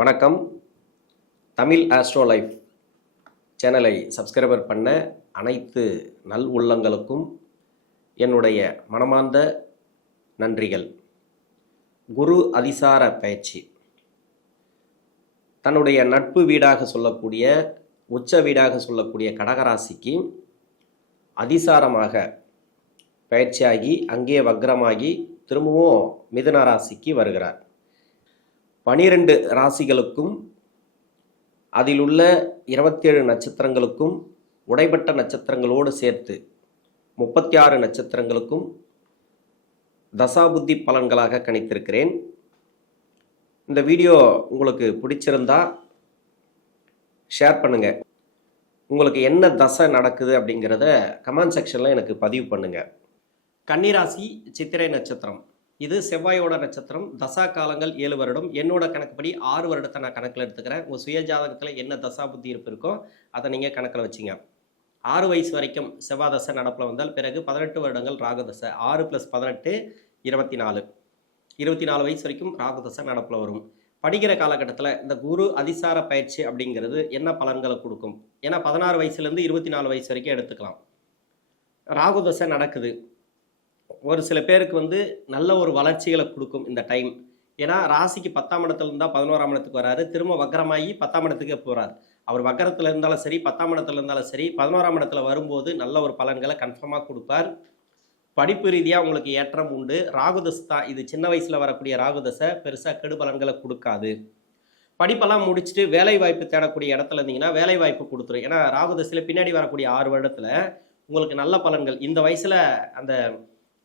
வணக்கம். Tamil astro life சேனலை subscriber பண்ண அனைத்து நல் உள்ளங்களுக்கும் என்னுடைய மனமார்ந்த நன்றிகள். குரு அதிசார பயிற்சி தன்னுடைய நட்பு வீடாக சொல்லக்கூடிய உச்ச வீடாக சொல்லக்கூடிய கடகராசிக்கு அதிசாரமாக பயிற்சியாகி அங்கே வக்ரமாகி திரும்பவும் மிதுன ராசிக்கு வருகிறார். 12 ராசிகளுக்கும் அதில் உள்ள 27 நட்சத்திரங்களுக்கும் உடைபட்ட நட்சத்திரங்களோடு சேர்த்து 36 நட்சத்திரங்களுக்கும் தசாபுத்தி பலன்களாக கணித்திருக்கிறேன். இந்த வீடியோ உங்களுக்கு பிடிச்சிருந்தா ஷேர் பண்ணுங்கள். உங்களுக்கு என்ன தசை நடக்குது அப்படிங்கிறத கமெண்ட் செக்ஷனில் எனக்கு பதிவு பண்ணுங்கள். கன்னிராசி சித்திரை நட்சத்திரம், இது செவ்வாயோட நட்சத்திரம். தசா காலங்கள் 7 வருடம். என்னோட கணக்குப்படி 6 வருடத்தை நான் கணக்கில் எடுத்துக்கிறேன். உங்கள் சுய ஜாதகத்தில் என்ன தசா புத்தி இருப்பு இருக்கோ அதை நீங்கள் கணக்கில் வச்சிங்க. 6 வயசு வரைக்கும் செவ்வாய் தசை நடப்பில் வந்தால் பிறகு 18 வருடங்கள் ராகு தசை. 6 + 18 24. 24 வயசு வரைக்கும் ராகு தசை நடப்பில் வரும். படிக்கிற காலகட்டத்தில் இந்த குரு அதிசார பயிற்சி அப்படிங்கிறது என்ன பலன்களை கொடுக்கும்? ஏன்னா 16 வயசுலேருந்து 24 வயசு வரைக்கும் எடுத்துக்கலாம். ராகு தசை நடக்குது. ஒரு சில பேருக்கு நல்ல ஒரு வளர்ச்சிகளை கொடுக்கும் இந்த டைம். ஏன்னா ராசிக்கு 10ஆம் இடத்துல இருந்தால் 11ஆம் இடத்துக்கு வராரு. திரும்ப வக்கரமாகி 10ஆம் இடத்துக்கே போகிறார். அவர் வக்கரத்தில் இருந்தாலும் சரி, 10ஆம் இடத்துல இருந்தாலும் சரி, 11ஆம் இடத்துல வரும்போது நல்ல ஒரு பலன்களை கன்ஃபார்மாக கொடுப்பார். படிப்பு ரீதியாக உங்களுக்கு ஏற்றம் உண்டு. ராகுதசை தான் இது. சின்ன வயசில் வரக்கூடிய ராகுதசை பெருசாக கெடு பலன்களை கொடுக்காது. படிப்பெல்லாம் முடிச்சுட்டு வேலை வாய்ப்பு தேடக்கூடிய இடத்துல இருந்தீங்கன்னா வேலை வாய்ப்பு கொடுத்துரும். ஏன்னா ராகுதசையில் பின்னாடி வரக்கூடிய 6 வருடத்தில் உங்களுக்கு நல்ல பலன்கள். இந்த வயசில் அந்த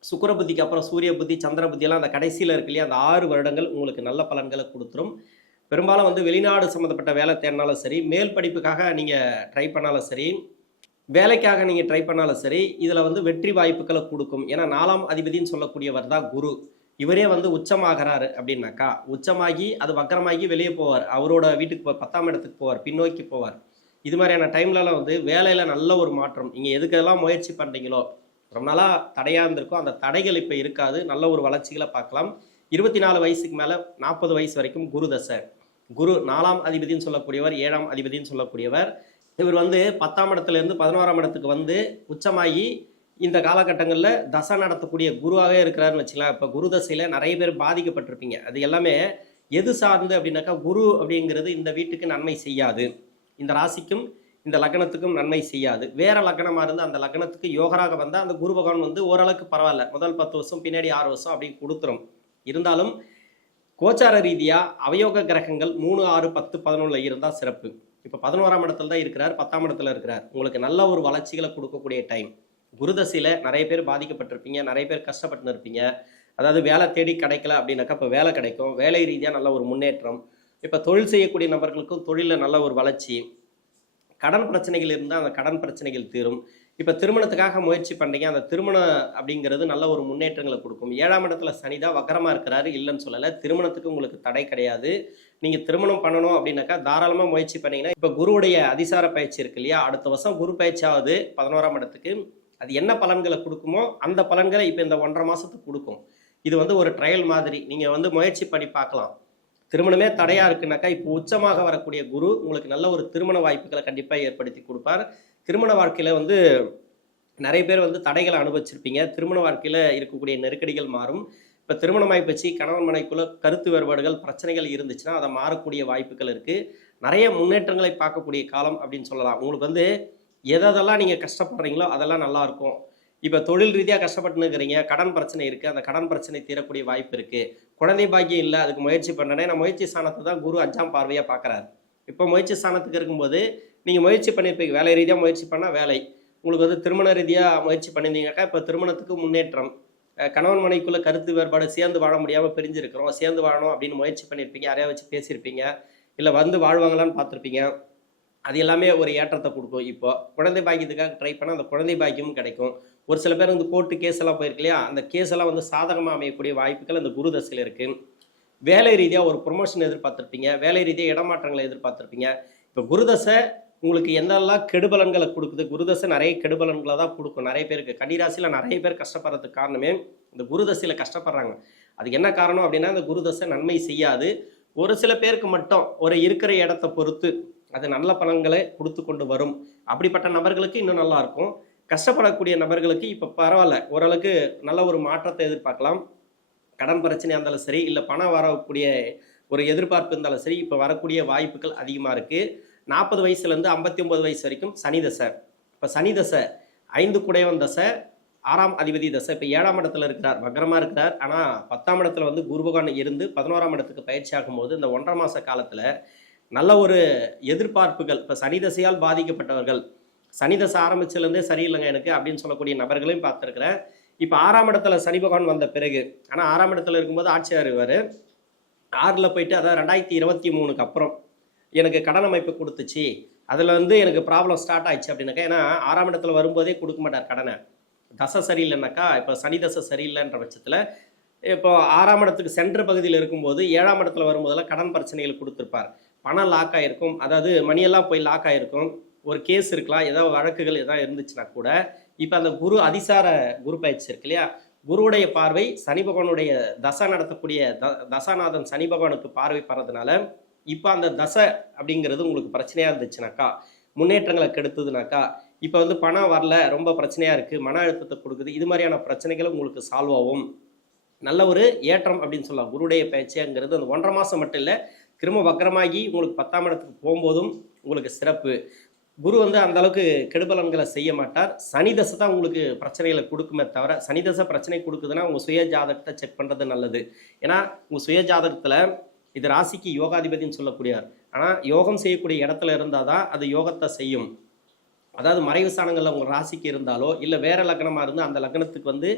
சுக்கிர புத்திக்கு அப்புறம் சூரிய புத்தி, சந்திர புத்தியெல்லாம் அந்த கடைசியில் இருக்கு இல்லையா, அந்த 6 வருடங்கள் உங்களுக்கு நல்ல பலன்களை கொடுத்துரும். பெரும்பாலும் வெளிநாடு சம்மந்தப்பட்ட வேலை தேடினாலும் சரி, மேல் படிப்புக்காக நீங்கள் ட்ரை பண்ணாலும் சரி, வேலைக்காக நீங்கள் ட்ரை பண்ணாலும் சரி, இதில் வெற்றி வாய்ப்புகளை கொடுக்கும். ஏன்னா 4ஆம் அதிபதினு சொல்லக்கூடியவர் தான் குரு. இவரே உச்சமாகிறாரு அப்படின்னாக்கா, உச்சமாகி அது வக்கரமாகி வெளியே போவார். அவரோட வீட்டுக்கு 10ஆம் இடத்துக்கு போவார், பின்னோக்கி போவார். இது மாதிரியான டைம்லலாம் வேலையில் நல்ல ஒரு மாற்றம். நீங்கள் எதுக்கெல்லாம் முயற்சி பண்ணுறீங்களோ, ரொம்ப நாளாக தடையாக இருந்திருக்கும், அந்த தடைகள் இப்போ இருக்காது. நல்ல ஒரு வளர்ச்சிகளை பார்க்கலாம். 24 வயசுக்கு மேலே 40 வயசு வரைக்கும் குரு தசை. குரு 4ஆம் அதிபதினு சொல்லக்கூடியவர், 7ஆம் அதிபதினு சொல்லக்கூடியவர். இவர் 10ஆம் இடத்துலேருந்து 11ஆம் இடத்துக்கு உச்சமாகி இந்த காலகட்டங்களில் தசை நடத்தக்கூடிய குருவாகவே இருக்கிறாருன்னு வச்சுக்கலாம். இப்போ குரு தசையில் நிறைய பேர் பாதிக்கப்பட்டிருப்பீங்க. அது எல்லாமே எது சார்ந்து அப்படின்னாக்கா, குரு அப்படிங்கிறது இந்த வீட்டுக்கு நன்மை செய்யாது. இந்த ராசிக்கும் இந்த லக்னத்துக்கும் நன்மை செய்யாது. வேற லக்னமாக இருந்து அந்த லக்னத்துக்கு யோகராக வந்தால் அந்த குரு பகவான் ஓரளவுக்கு பரவாயில்ல. முதல் 10 வருஷம் பின்னாடி 6 வருஷம் அப்படி கொடுத்துரும். இருந்தாலும் கோச்சார ரீதியாக அவயோக கிரகங்கள் 3, 6, 10, 11 இருந்தால் சிறப்பு. இப்போ 11ஆம் இடத்துல தான் இருக்கிறார், 10ஆம் இடத்துல இருக்கிறார். உங்களுக்கு நல்ல ஒரு வளர்ச்சிகளை கொடுக்கக்கூடிய டைம். குருதசையில் நிறைய பேர் பாதிக்கப்பட்டிருப்பீங்க, நிறைய பேர் கஷ்டப்பட்டு இருப்பீங்க. அதாவது வேலை தேடி கிடைக்கல அப்படின்னாக்கா இப்போ வேலை கிடைக்கும். வேலை ரீதியாக நல்ல ஒரு முன்னேற்றம். இப்போ தொழில் செய்யக்கூடிய நபர்களுக்கும் தொழிலில் நல்ல ஒரு வளர்ச்சி. கடன் பிரச்சனைகள் இருந்தால் அந்த கடன் பிரச்சனைகள் தீரும். இப்போ திருமணத்துக்காக முயற்சி பண்ணுறீங்க, அந்த திருமணம் அப்படிங்கிறது நல்ல ஒரு முன்னேற்றங்களை கொடுக்கும். 7ஆம் இடத்துல சனி தான் வக்கரமாக இருக்கிறாரு, இல்லைன்னு சொல்லலை. திருமணத்துக்கு உங்களுக்கு தடை கிடையாது. நீங்கள் திருமணம் பண்ணணும் அப்படின்னாக்கா தாராளமாக முயற்சி பண்ணீங்கன்னா, இப்போ குருவுடைய அதிசார பயிற்சி இருக்கு இல்லையா, அடுத்த வருஷம் குரு பயிற்சி ஆகுது 11ஆம் இடத்துக்கு. அது என்ன பலன்களை கொடுக்குமோ அந்த பலன்களை இப்போ இந்த 1.5 மாதத்துக்கு கொடுக்கும். இது ஒரு ட்ரையல் மாதிரி நீங்கள் முயற்சி பண்ணி பார்க்கலாம். திருமணமே தடையாக இருக்குனாக்கா இப்போ உச்சமாக வரக்கூடிய குரு உங்களுக்கு நல்ல ஒரு திருமண வாய்ப்புகளை கண்டிப்பாக ஏற்படுத்தி கொடுப்பார். திருமண வாழ்க்கையில் நிறைய பேர் தடைகளை அனுபவிச்சிருப்பீங்க. திருமண வாழ்க்கையில் இருக்கக்கூடிய நெருக்கடிகள் மாறும். இப்போ திருமணமாய் பற்றி கணவன் மனைவிக்குள்ள கருத்து வேறுபாடுகள், பிரச்சனைகள் இருந்துச்சுன்னா அதை மாறக்கூடிய வாய்ப்புகள் இருக்குது. நிறைய முன்னேற்றங்களை பார்க்கக்கூடிய காலம் அப்படின்னு சொல்லலாம். உங்களுக்கு எதெல்லாம் நீங்கள் கஷ்டப்படுறீங்களோ அதெல்லாம் நல்லாயிருக்கும். இப்போ தொழில் ரீதியாக கஷ்டப்பட்டுன்னு இருக்கிறீங்க, கடன் பிரச்சனை இருக்குது, அந்த கடன் பிரச்சனை தீரக்கூடிய வாய்ப்பு இருக்குது. குழந்தை பாக்கியம் இல்லை, அதுக்கு முயற்சி பண்ணுறேன். நான் முயற்சி ஸ்தானத்தை தான் குரு 5ஆம் பார்வையாக பார்க்குறாரு. இப்போ முயற்சி ஸ்தானத்துக்கு இருக்கும்போது நீங்கள் முயற்சி பண்ணியிருப்பீங்க. வேலை ரீதியாக முயற்சி பண்ணால் வேலை, உங்களுக்கு திருமண ரீதியாக முயற்சி பண்ணியிருந்தீங்கக்கா இப்போ திருமணத்துக்கு முன்னேற்றம். கணவன் மனைவிக்குள்ளே கருத்து வேறுபாடு, சேர்ந்து வாழ முடியாமல் பிரிஞ்சிருக்கிறோம், சேர்ந்து வாழணும் அப்படின்னு முயற்சி பண்ணியிருப்பீங்க. யாரையா வச்சு பேசியிருப்பீங்க, இல்லை வாழ்வாங்களான்னு பார்த்துருப்பீங்க. அது எல்லாமே ஒரு ஏற்றத்தை கொடுக்கும். இப்போ குழந்தை பாக்கியத்துக்காக ட்ரை பண்ணால் அந்த குழந்தை பாக்கியமும் கிடைக்கும். ஒரு சில பேர் கோர்ட்டு கேஸ் எல்லாம் போயிருக்கு இல்லையா, அந்த கேஸ் எல்லாம் சாதகமாக அமையக்கூடிய வாய்ப்புகள் அந்த குரு தசையில் இருக்குது. வேலை ரீதியாக ஒரு ப்ரொமோஷன் எதிர்பார்த்துருப்பீங்க, வேலை ரீதியாக இடமாற்றங்களை எதிர்பார்த்துருப்பீங்க. இப்போ குருதசை உங்களுக்கு எந்தெல்லாம் கெடுபலன்களை கொடுக்குது? குருதசை நிறைய கெடுபலன்களை தான் கொடுக்கும் நிறைய பேருக்கு. கன்னிராசியில் நிறைய பேர் கஷ்டப்படுறதுக்கு காரணமே இந்த குருதசையில் கஷ்டப்படுறாங்க. அதுக்கு என்ன காரணம் அப்படின்னா, இந்த குருதசை நன்மை செய்யாது. ஒரு சில பேருக்கு மட்டும் ஒரு இருக்கிற இடத்த பொறுத்து அது நல்ல பலன்களை கொடுத்து கொண்டு வரும். அப்படிப்பட்ட நபர்களுக்கு இன்னும் நல்லா இருக்கும். கஷ்டப்படக்கூடிய நபர்களுக்கு இப்போ பரவாயில்ல, ஓரளவுக்கு நல்ல ஒரு மாற்றத்தை எதிர்பார்க்கலாம். கடன் பிரச்சனையாக இருந்தாலும் சரி, இல்லை பணம் வரக்கூடிய ஒரு எதிர்பார்ப்பு இருந்தாலும் சரி, இப்போ வரக்கூடிய வாய்ப்புகள் அதிகமாக இருக்குது. 40 வயசுலேருந்து 59 வயசு வரைக்கும் சனி தசை. இப்போ சனி தசை 5 குடையவன் தசை, 6ஆம் அதிபதி தசை. இப்போ 7ஆம் இடத்துல இருக்கிறார், வக்ரமாக இருக்கிறார். ஆனால் 10ஆம் இடத்துல வந்து குரு பகவான் இருந்து 11ஆம் இடத்துக்கு பயிற்சி ஆகும்போது இந்த 1.5 மாத காலத்தில் நல்ல ஒரு எதிர்பார்ப்புகள், இப்போ சனி தசையால் பாதிக்கப்பட்டவர்கள், சனி தசை ஆரம்பிச்சிலேருந்தே சரியில்லைங்க எனக்கு அப்படின்னு சொல்லக்கூடிய நபர்களையும் பார்த்துருக்குறேன். இப்போ 6ஆம் இடத்துல சனி பகவான் வந்த பிறகு, ஆனால் 6ஆம் இடத்துல இருக்கும்போது ஆட்சியாக இருவார். 6ல் போயிட்டு, அதாவது 2023க்கு அப்புறம் எனக்கு கடன் அமைப்பு கொடுத்துச்சு, அதில் வந்து எனக்கு ப்ராப்ளம் ஸ்டார்ட் ஆயிடுச்சு அப்படின்னாக்கா, ஏன்னா 6ஆம் இடத்துல வரும்போதே கொடுக்க மாட்டார் கடனை. தசை சரியில்லைனாக்கா, இப்போ சனி தசை சரியில்லைன்ற பட்சத்தில் இப்போ 6ஆம் இடத்துக்கு சென்ற பகுதியில் இருக்கும்போது 7ஆம் இடத்துல வரும்போதெல்லாம் கடன் பிரச்சனைகள் கொடுத்துருப்பார். பணம் லாக் ஆகிருக்கும், அதாவது மணியெல்லாம் போய் லாக் ஆகிருக்கும், ஒரு கேஸ் இருக்கலாம், ஏதாவது வழக்குகள் எதாவது இருந்துச்சுன்னா கூட. இப்போ அந்த குரு அதிசார குரு பயிற்சி இருக்கு இல்லையா, குருவுடைய பார்வை சனி பகவானுடைய தசை நடத்தக்கூடிய தசாநாதன் சனி பகவானுக்கு பார்வை படுறதுனால இப்போ அந்த தசை அப்படிங்கிறது உங்களுக்கு பிரச்சனையாக இருந்துச்சுனாக்கா, முன்னேற்றங்களை கெடுத்ததுனாக்கா, இப்போ வந்து பணம் வரல, ரொம்ப பிரச்சனையாக இருக்குது, மன அழுத்தத்தை கொடுக்குது, இது மாதிரியான பிரச்சனைகளும் உங்களுக்கு சால்வ் ஆகும். நல்ல ஒரு ஏற்றம் அப்படின்னு சொல்லலாம். குருடைய பயிற்சிங்கிறது அந்த 1.5 மாதம் மட்டும் இல்லை, திரும்ப வக்கரமாகி உங்களுக்கு 10ஆம் இடத்துக்கு போகும்போதும் உங்களுக்கு சிறப்பு. குரு வந்து அந்த அளவுக்கு கெடுபலன்களை செய்ய மாட்டார். சனி தசை தான் உங்களுக்கு பிரச்சனைகளை கொடுக்குமே தவிர, சனி தசை பிரச்சனை கொடுக்குதுன்னா உங்கள் சுய ஜாதகத்தை செக் பண்ணுறது நல்லது. ஏன்னா உங்கள் சுய ஜாதகத்தில் இது ராசிக்கு யோகாதிபதினு சொல்லக்கூடியார். ஆனால் யோகம் செய்யக்கூடிய இடத்துல இருந்தால் தான் அது யோகத்தை செய்யும். அதாவது மறைவு ஸ்தானங்களில் உங்கள் ராசிக்கு இருந்தாலோ, இல்லை வேற லக்னமாக இருந்து அந்த லக்னத்துக்கு வந்து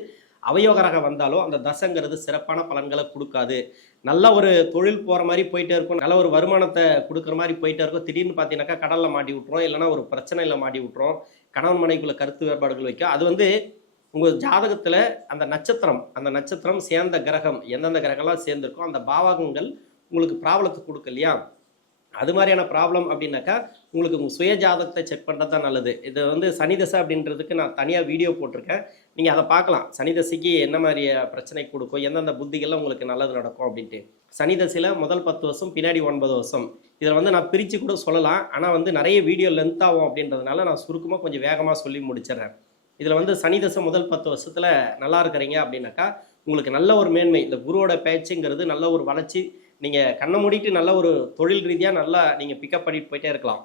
அவயோகராக வந்தாலோ அந்த தசைங்கிறது சிறப்பான பலன்களை கொடுக்காது. நல்ல ஒரு தொழில் போகிற மாதிரி போயிட்டே இருக்கும், நல்ல ஒரு வருமானத்தை கொடுக்குற மாதிரி போயிட்டே இருக்கும். திடீர்னு பார்த்தீங்கன்னாக்கா கடலில் மாட்டி விட்ருவோம், இல்லைனா ஒரு பிரச்சனையில் மாட்டி விட்ருவோம், கணவன் மனைவிக்குள்ள கருத்து வேறுபாடுகள் வைக்கும். அது வந்து உங்கள் ஜாதகத்தில் அந்த நட்சத்திரம் சேர்ந்த கிரகம், எந்தெந்த கிரகம்லாம் சேர்ந்துருக்கோ அந்த பாவகங்கள் உங்களுக்கு ப்ராப்ளத்தை கொடுக்கு இல்லையா. அது மாதிரியான ப்ராப்ளம் அப்படின்னாக்கா உங்களுக்கு உங்கள் சுய ஜாதகத்தை செக் பண்ணுறது தான் நல்லது. இது வந்து சனி தசை அப்படின்றதுக்கு நான் தனியாக வீடியோ போட்டிருக்கேன், நீங்கள் அதை பார்க்கலாம். சனி தசைக்கு என்ன மாதிரி பிரச்சனை கொடுக்கும், எந்தெந்த புத்திகள்லாம் உங்களுக்கு நல்லது நடக்கும் அப்படின்ட்டு. சனி தசையில் முதல் 10 வருஷம், பின்னாடி 9 வருஷம். இதில் வந்து நான் பிரித்து கூட சொல்லலாம், ஆனால் வந்து நிறைய வீடியோ லென்த் ஆகும் அப்படின்றதுனால நான் சுருக்கமாக கொஞ்சம் வேகமாக சொல்லி முடிச்சிடறேன். இதில் வந்து சனி தசை முதல் 10 வருஷத்தில் நல்லா இருக்கிறீங்க அப்படின்னாக்கா உங்களுக்கு நல்ல ஒரு மேன்மை. இந்த குருவோட பேச்சுங்கிறது நல்ல ஒரு வளர்ச்சி. நீங்கள் கண்ணை மூடிட்டு நல்ல ஒரு தொழில் ரீதியாக நல்லா நீங்கள் பிக்கப் பண்ணிட்டு போயிட்டே இருக்கலாம்.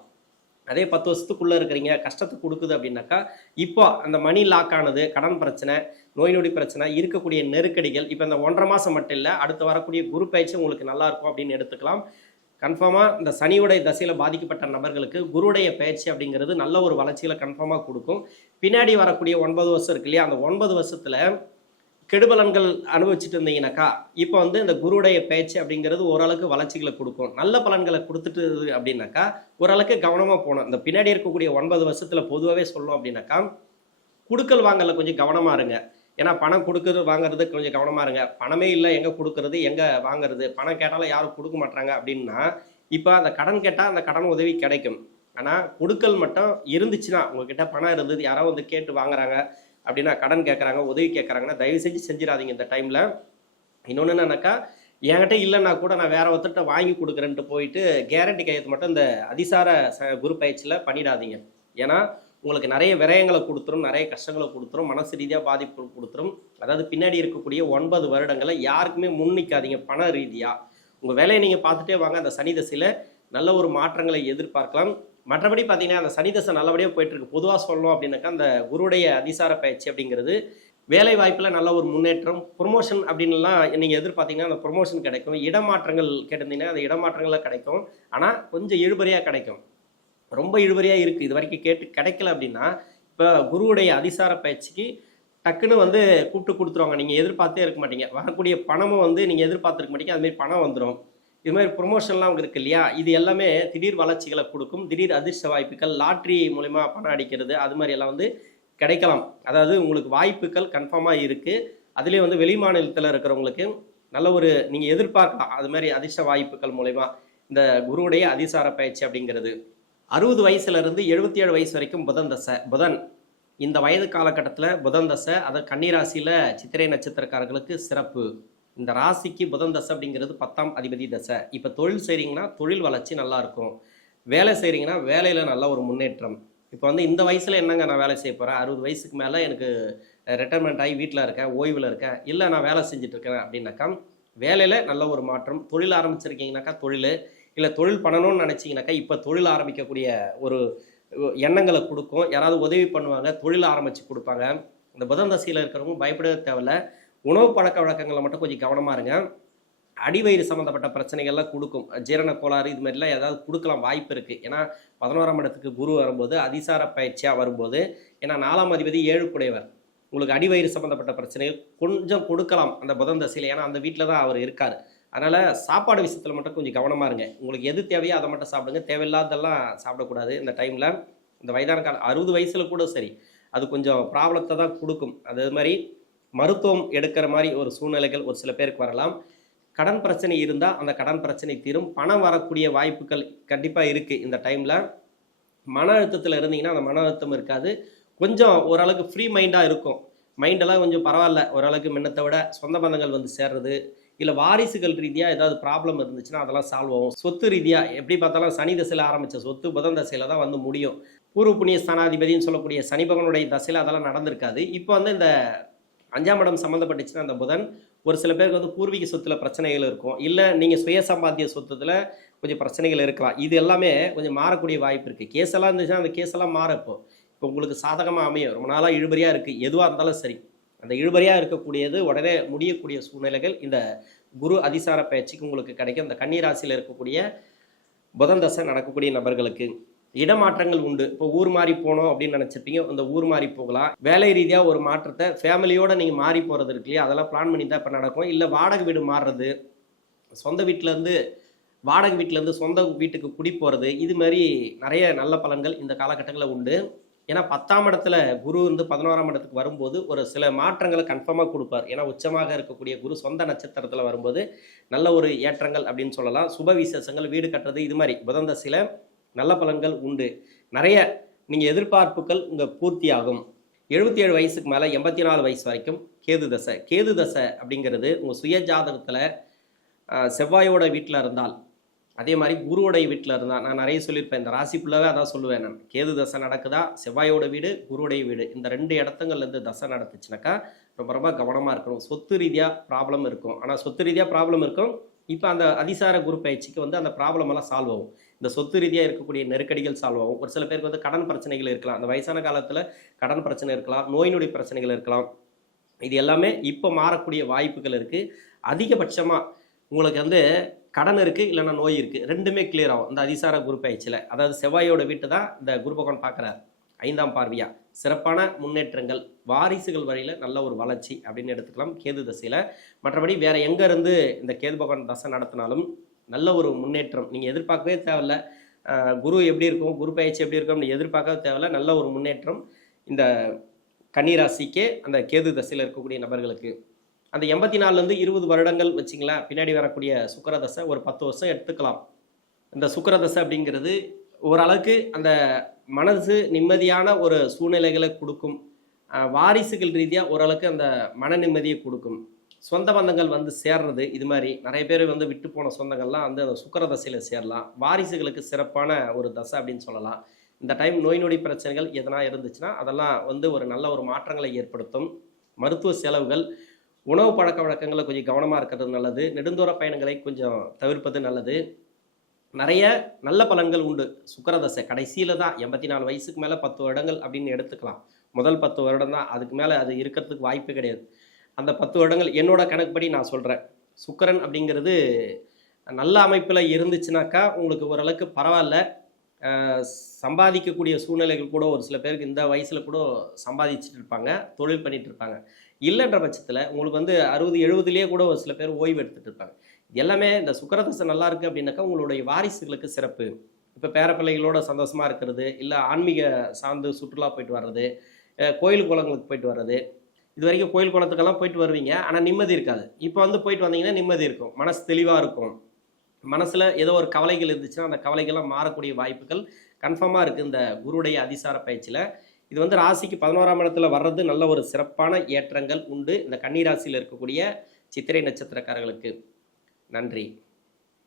அதே 10 வருஷத்துக்குள்ளே இருக்கிறீங்க, கஷ்டத்தை கொடுக்குது அப்படின்னாக்கா, இப்போ அந்த மணி லாக் ஆனது, கடன் பிரச்சனை, நோய் நொடி பிரச்சனை, இருக்கக்கூடிய நெருக்கடிகள், இப்போ இந்த 1.5 மாதம் மட்டும் இல்லை, அடுத்து வரக்கூடிய குரு பயிற்சி உங்களுக்கு நல்லா இருக்கும் அப்படின்னு எடுத்துக்கலாம். கன்ஃபார்மாக இந்த சனியுடைய தசையில் பாதிக்கப்பட்ட நபர்களுக்கு குருடைய பயிற்சி அப்படிங்கிறது நல்ல ஒரு வளர்ச்சியில் கன்ஃபார்மாக கொடுக்கும். பின்னாடி வரக்கூடிய 9 வருஷம் இருக்கு இல்லையா, அந்த 9 வருஷத்தில் கெடுபலன்கள் அனுபவிச்சுட்டு இருந்தீங்கன்னாக்கா, இப்போ வந்து இந்த குருடைய பயிற்சி அப்படிங்கிறது ஓரளவுக்கு வளர்ச்சிகளை கொடுக்கும். நல்ல பலன்களை கொடுத்துட்டு அப்படின்னாக்கா ஓரளவுக்கு கவனமாக போகணும். இந்த பின்னாடி இருக்கக்கூடிய 9 வருஷத்தில் பொதுவாகவே சொல்லணும் அப்படின்னாக்கா, கொடுக்கல் வாங்கல கொஞ்சம் கவனமாக இருங்க. ஏன்னா பணம் கொடுக்குறது வாங்குறது கொஞ்சம் கவனமாக இருங்க. பணமே இல்லை, எங்கே கொடுக்கறது, எங்கே வாங்குறது, பணம் கேட்டாலும் யாரும் கொடுக்க மாட்டாங்க அப்படின்னா, இப்போ அந்த கடன் கேட்டால் அந்த கடன் உதவி கிடைக்கும். ஆனால் கொடுக்கல் மட்டும் இருந்துச்சுன்னா, உங்ககிட்ட பணம் இருந்தது, யாராவது வந்து கேட்டு வாங்குறாங்க அப்படின்னா, கடன் கேட்குறாங்க, உதவி கேட்குறாங்கன்னா தயவு செஞ்சு செஞ்சிடாதீங்க இந்த டைமில். இன்னொன்று என்னன்னாக்கா, என்கிட்ட இல்லைன்னா கூட நான் வேற ஒருத்தர்கிட்ட வாங்கி கொடுக்குறேன்ட்டு போயிட்டு கேரண்டி கையெழுத்து மட்டும் இந்த அதிசார குரு பயிற்சியில் பண்ணிடாதீங்க. ஏன்னா உங்களுக்கு நிறைய விரயங்களை கொடுத்துரும், நிறைய கஷ்டங்களை கொடுத்துரும், மனசு ரீதியாக பாதிப்பு கொடுத்துரும். அதாவது பின்னாடி இருக்கக்கூடிய 9 வருடங்களை யாருக்குமே முன்னிக்காதீங்க. பண ரீதியாக உங்கள் வேலையை நீங்கள் பார்த்துட்டே வாங்க. அந்த சனி தசையில் நல்ல ஒரு மாற்றங்களை எதிர்பார்க்கலாம். மற்றபடி பார்த்தீங்கன்னா அந்த சனி தசை நல்லபடியாக போயிட்டுருக்கு. பொதுவாக சொல்லணும் அப்படின்னாக்கா, அந்த குருடைய அதிசார பயிற்சி அப்படிங்கிறது வேலை வாய்ப்பில் நல்ல ஒரு முன்னேற்றம், ப்ரொமோஷன் அப்படின்லாம் நீங்கள் எதிர்பார்த்தீங்கன்னா அந்த ப்ரொமோஷன் கிடைக்கும். இடமாற்றங்கள் கேட்டிருந்தீங்கன்னா அந்த இடமாற்றங்கள்லாம் கிடைக்கும். ஆனால் கொஞ்சம் இழுபறியாக கிடைக்கும், ரொம்ப இழுபறியாக இருக்குது. இது வரைக்கும் கேட்டு கிடைக்கல அப்படின்னா, இப்போ குருவுடைய அதிசார பயிற்சிக்கு டக்குன்னு வந்து கூப்பிட்டு கொடுத்துருவாங்க. நீங்கள் எதிர்பார்த்தே இருக்க மாட்டீங்க. வரக்கூடிய பணமும் வந்து நீங்கள் எதிர்பார்த்துருக்க மாட்டீங்க, அதுமாதிரி பணம் வந்துடும். இது மாதிரி ப்ரொமோஷன்லாம் இருக்கு இல்லையா, இது எல்லாமே திடீர் வளர்ச்சிகளை கொடுக்கும். திடீர் அதிர்ஷ்ட வாய்ப்புகள், லாட்ரி மூலிமா பணம் அடிக்கிறது, அது மாதிரி எல்லாம் வந்து கிடைக்கலாம். அதாவது உங்களுக்கு வாய்ப்புகள் கன்ஃபார்மாக இருக்குது. அதுலேயே வந்து வெளி மாநிலத்தில் இருக்கிறவங்களுக்கு நல்ல ஒரு நீங்கள் எதிர்பார்க்கலாம் அது மாதிரி அதிர்ஷ்ட வாய்ப்புகள் மூலமா இந்த குருவுடைய அதிசார பயிற்சி அப்படிங்கிறது. 60 வயசுலேருந்து 77 வயசு வரைக்கும் புதன் தசை. புதன் இந்த வயது காலகட்டத்தில் புதன் தசை, அதை கன்னிராசியில் சித்திரை நட்சத்திரக்காரர்களுக்கு சிறப்பு. இந்த ராசிக்கு புதன் தசை அப்படிங்கிறது 10ஆம் அதிபதி தசை. இப்போ தொழில் செய்கிறீங்கன்னா தொழில் வளர்ச்சி நல்லாயிருக்கும். வேலை செய்கிறீங்கன்னா வேலையில் நல்ல ஒரு முன்னேற்றம். இப்போ வந்து இந்த வயசில் என்னங்க நான் வேலை செய்ய போகிறேன், 60 வயசுக்கு மேலே எனக்கு ரிட்டைர்மெண்ட் ஆகி வீட்டில் இருக்கேன், ஓய்வில் இருக்கேன், இல்லை நான் வேலை செஞ்சுட்ருக்கேன் அப்படின்னாக்கா வேலையில் நல்ல ஒரு மாற்றம். தொழில் ஆரம்பிச்சிருக்கீங்கனாக்கா தொழில், இல்லை தொழில் பண்ணணும்னு நினச்சிங்கனாக்கா இப்போ தொழில் ஆரம்பிக்கக்கூடிய ஒரு எண்ணங்களை கொடுக்கும். யாராவது உதவி பண்ணுவாங்க, தொழில் ஆரம்பித்து கொடுப்பாங்க. இந்த புதன் தசையில் இருக்கிறவங்க பயப்படவே தேவையில்ல. உணவு பழக்க வழக்கங்களை மட்டும் கொஞ்சம் கவனமாக இருங்க. அடிவயிறு சம்மந்தப்பட்ட பிரச்சனைகள்லாம் கொடுக்கும். ஜீரண கோளாறு இது மாதிரிலாம் ஏதாவது கொடுக்கலாம், வாய்ப்பு இருக்குது. ஏன்னா 11ஆம் இடத்துக்கு குரு வரும்போது அதிசார பயிற்சியாக வரும்போது, ஏன்னா 4ஆம் அதிபதி 7 உங்களுக்கு அடிவயிறு சம்மந்தப்பட்ட பிரச்சனைகள் கொஞ்சம் கொடுக்கலாம் அந்த புதன் தசையில். ஏன்னா அந்த வீட்டில் தான் அவர் இருக்கார். அதனால் சாப்பாடு விஷயத்தில் மட்டும் கொஞ்சம் கவனமாக இருங்க. உங்களுக்கு எது தேவையோ அதை மட்டும் சாப்பிடுங்க. தேவையில்லாதெல்லாம் சாப்பிடக்கூடாது இந்த டைமில். இந்த வயதான காலம் 60 வயசில் கூட சரி, அது கொஞ்சம் ப்ராப்ளத்தை தான் கொடுக்கும். அது மாதிரி மருத்துவம் எடுக்கிற மாதிரி ஒரு சூழ்நிலைகள் ஒரு சில பேருக்கு வரலாம். கடன் பிரச்சனை இருந்தால் அந்த கடன் பிரச்சனை தீரும். பணம் வரக்கூடிய வாய்ப்புகள் கண்டிப்பாக இருக்குது இந்த டைமில். மன அழுத்தத்தில் இருந்தீங்கன்னா அந்த மன அழுத்தம் இருக்காது. கொஞ்சம் ஓரளவுக்கு ஃப்ரீ மைண்டாக இருக்கும். மைண்டெல்லாம் கொஞ்சம் பரவாயில்ல ஓரளவுக்கு. முன்னத்தை விட சொந்த பந்தங்கள் வந்து சேர்றது, இல்லை வாரிசுகள் ரீதியாக ஏதாவது ப்ராப்ளம் இருந்துச்சுன்னா அதெல்லாம் சால்வ் ஆகும். சொத்து ரீதியாக எப்படி பார்த்தாலும் சனி தசையில் ஆரம்பித்த சொத்து புதன் தசையில் தான் வந்து முடியும். பூர்வ புண்ணிய ஸ்தானாதிபதினு சொல்லக்கூடிய சனி பகவனுடைய தசையில் அதெல்லாம் நடந்திருக்காது. இப்போ வந்து இந்த 5ஆம் இடம் சம்மந்தப்பட்டுச்சுன்னா அந்த புதன் ஒரு சில பேருக்கு வந்து பூர்வீக சொத்துல பிரச்சனைகள் இருக்கும், இல்லை நீங்கள் சுய சம்பாத்திய சொத்துல கொஞ்சம் பிரச்சனைகள் இருக்கலாம். இது எல்லாமே கொஞ்சம் மாறக்கூடிய வாய்ப்பு இருக்குது. கேஸெல்லாம் இருந்துச்சுன்னா அந்த கேஸெல்லாம் மாற இப்போ உங்களுக்கு சாதகமாக அமையும். ரொம்ப நாளாக இழுபறியாக இருக்குது, எதுவாக இருந்தாலும் சரி அந்த இழுபறியாக இருக்கக்கூடியது உடனே முடியக்கூடிய சூழ்நிலைகள் இந்த குரு அதிசார பயிற்சிக்கு உங்களுக்கு கிடைக்கும். இந்த கன்னி ராசியில் இருக்கக்கூடிய புதன் தசை நடக்கக்கூடிய நபர்களுக்கு இடமாற்றங்கள் உண்டு. இப்போ ஊர் மாறி போகணும் அப்படின்னு நினச்சிருப்பீங்க, அந்த ஊர் மாறி போகலாம். வேலை ரீதியாக ஒரு மாற்றத்தை ஃபேமிலியோடு நீங்கள் மாறி போகிறது இருக்கு இல்லையா, அதெல்லாம் பிளான் பண்ணி தான் இப்போ நடக்கும். இல்லை வாடகை வீடு மாறுறது, சொந்த வீட்டிலேருந்து வாடகை வீட்டிலேருந்து சொந்த வீட்டுக்கு குடி போகிறது, இது மாதிரி நிறைய நல்ல பலன்கள் இந்த காலகட்டங்களில் உண்டு. ஏன்னா 10ஆம் இடத்துல குரு வந்து 11ஆம் இடத்துக்கு வரும்போது ஒரு சில மாற்றங்களை கன்ஃபார்மாக கொடுப்பார். ஏன்னா உச்சமாக இருக்கக்கூடிய குரு சொந்த நட்சத்திரத்தில் வரும்போது நல்ல ஒரு ஏற்றங்கள் அப்படின்னு சொல்லலாம். சுப விசேஷங்கள், வீடு கட்டுறது, இது மாதிரி புதன் தசையில் நல்ல பலன்கள் உண்டு. நிறைய நீங்கள் எதிர்பார்ப்புகள் உங்கள் பூர்த்தியாகும். 77 வயசுக்கு மேலே 84 வயசு வரைக்கும் கேது தசை. கேது தசை அப்படிங்கிறது உங்கள் சுய ஜாதகத்தில் செவ்வாயோட வீட்டில் இருந்தால், அதே மாதிரி குருவோடைய வீட்டில் இருந்தால், நான் நிறைய சொல்லியிருப்பேன் இந்த ராசி ஃபுல்லாகவே அதான் சொல்லுவேன் நான். கேது தசை நடக்குதா, செவ்வாயோட வீடு குருவுடைய வீடு, இந்த 2 இடத்துங்கள்லேருந்து தசை நடத்துச்சுனாக்கா ரொம்ப ரொம்ப கவனமாக இருக்கணும். சொத்து ரீதியாக ப்ராப்ளம் இருக்கும். ஆனால் சொத்து ரீதியாக ப்ராப்ளம் இருக்கும். இப்போ அந்த அதிசார குரு பயிற்சிக்கு வந்து அந்த ப்ராப்ளம் எல்லாம் சால்வ் ஆகும். இந்த சொத்து ரீதியாக இருக்கக்கூடிய நெருக்கடிகள் சால்வ் ஆகும். ஒரு சில பேருக்கு வந்து கடன் பிரச்சனைகள் இருக்கலாம். அந்த வயசான காலத்தில் கடன் பிரச்சனை இருக்கலாம், நோய் நொடி பிரச்சனைகள் இருக்கலாம். இது எல்லாமே இப்போ மாறக்கூடிய வாய்ப்புகள் இருக்குது. அதிகபட்சமாக உங்களுக்கு வந்து கடன் இருக்குது, இல்லைன்னா நோய் இருக்குது, ரெண்டுமே கிளியர் ஆகும் இந்த அதிசார குரு பயிற்சியில். அதாவது செவ்வாயோட வீட்டு தான் இந்த குரு பகவான் பார்க்குறார் 5ஆம் பார்வையாக. சிறப்பான முன்னேற்றங்கள், வாரிசுகள் வழியில் நல்ல ஒரு வளர்ச்சி அப்படின்னு எடுத்துக்கலாம் கேது தசையில். மற்றபடி வேறு எங்கேருந்து இந்த கேது பகவான் தசை நடத்தினாலும் நல்ல ஒரு முன்னேற்றம் நீங்கள் எதிர்பார்க்கவே தேவையில்ல. குரு எப்படி இருக்கும், குரு பயிற்சி எப்படி இருக்கும் அப்படின்னு எதிர்பார்க்கவே தேவையில்ல. நல்ல ஒரு முன்னேற்றம் இந்த கன்னிராசிக்கே அந்த கேது தசையில் இருக்கக்கூடிய நபர்களுக்கு. அந்த 84லேருந்து 20 வருடங்கள் வச்சிங்களேன், பின்னாடி வரக்கூடிய சுக்கிரதசை ஒரு 10 வருஷம் எடுத்துக்கலாம். இந்த சுக்கிரதசை அப்படிங்கிறது ஓரளவுக்கு அந்த மனசு நிம்மதியான ஒரு சூழ்நிலைகளை கொடுக்கும். வாரிசுகள் ரீதியாக ஓரளவுக்கு அந்த மன நிம்மதியை கொடுக்கும். சொந்த பந்தங்கள் வந்து சேர்றது, இது மாதிரி நிறைய பேர் வந்து விட்டு போன சொந்தங்கள்லாம் வந்து அந்த சுக்கிரதசையில் சேரலாம். வாரிசுகளுக்கு சிறப்பான ஒரு தசை அப்படின்னு சொல்லலாம். இந்த டைம் நோய் நொடி பிரச்சனைகள் எதனா இருந்துச்சுன்னா அதெல்லாம் வந்து ஒரு நல்ல ஒரு மாற்றங்களை ஏற்படுத்தும். மருத்துவ செலவுகள், உணவு பழக்க வழக்கங்களை கொஞ்சம் கவனமாக இருக்கிறது நல்லது. நெடுந்தூர பயணங்களை கொஞ்சம் தவிர்ப்பது நல்லது. நிறைய நல்ல பலன்கள் உண்டு. சுக்கிரதசை கடைசியில் தான் 84 வயசுக்கு மேலே 10 வருடங்கள் அப்படின்னு எடுத்துக்கலாம். முதல் 10 வருடம் தான், அதுக்கு மேலே அது இருக்கிறதுக்கு வாய்ப்பு கிடையாது. அந்த 10 வருடங்கள் என்னோட கணக்குப்படி நான் சொல்கிறேன். சுக்கிரன் அப்படிங்கிறது நல்ல அமைப்பில் இருந்துச்சுனாக்கா உங்களுக்கு ஓரளவுக்கு பரவாயில்ல. சம்பாதிக்கக்கூடிய சூழ்நிலைகள் கூட ஒரு சில பேருக்கு இந்த வயசில் கூட சம்பாதிச்சுட்டு இருப்பாங்க, தொழில் பண்ணிகிட்டு இருப்பாங்க. இல்லைன்ற பட்சத்தில் உங்களுக்கு வந்து 60 70லேயே கூட ஒரு சில பேர் ஓய்வு எடுத்துகிட்டு இருப்பாங்க. எல்லாமே இந்த சுக்கிரதசை நல்லா இருக்குது அப்படின்னாக்கா உங்களுடைய வாரிசுகளுக்கு சிறப்பு. இப்போ பேரப்பிள்ளைகளோட சந்தோஷமாக இருக்கிறது, இல்லை ஆன்மீக சார்ந்து சுற்றுலா போயிட்டு வர்றது, கோயில் குளங்களுக்கு போயிட்டு வர்றது. இது வரைக்கும் கோயில் குளத்துக்கெல்லாம் போயிட்டு வருவீங்க, ஆனால் நிம்மதி இருக்காது. இப்போ வந்து போயிட்டு வந்தீங்கன்னா நிம்மதி இருக்கும், மனசு தெளிவாக இருக்கும். மனசில் ஏதோ ஒரு கவலைகள் இருந்துச்சுன்னா அந்த கவலைகள்லாம் மாறக்கூடிய வாய்ப்புகள் கன்ஃபார்மாக இருக்குது இந்த குருடைய அதிசார பயிற்சியில். இது வந்து ராசிக்கு 11ஆம் இடத்துல வர்றது நல்ல ஒரு சிறப்பான ஏற்றங்கள் உண்டு. இந்த கன்னி ராசியில் இருக்கக்கூடிய சித்திரை நட்சத்திரக்காரர்களுக்கு நன்றி.